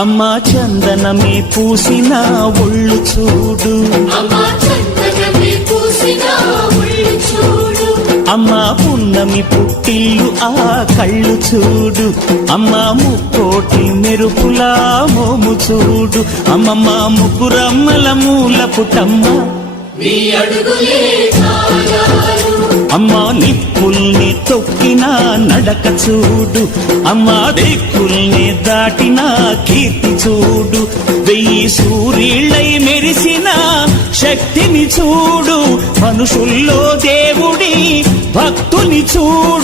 అమ్మా చందనమే పూసిన ఒళ్ళు చూడు, అమ్మా పున్నమి పుట్టిల్లు ఆ కళ్ళు చూడు, అమ్మా ముక్కోటి మెరుపులా మోము చూడు, అమ్మమ్మ ముగ్గురమ్మల మూల పుటమ్మ అమ్మా నిప్పుల్ని తొక్కిన నడక చూడు, అమ్మా దిక్కుల్ని దాటిన కీర్తి చూడు, 1000 సూర్యుళ్ళై మెరిసిన శక్తిని చూడు, మనుషుల్లో దేవుడి భక్తుని చూడు.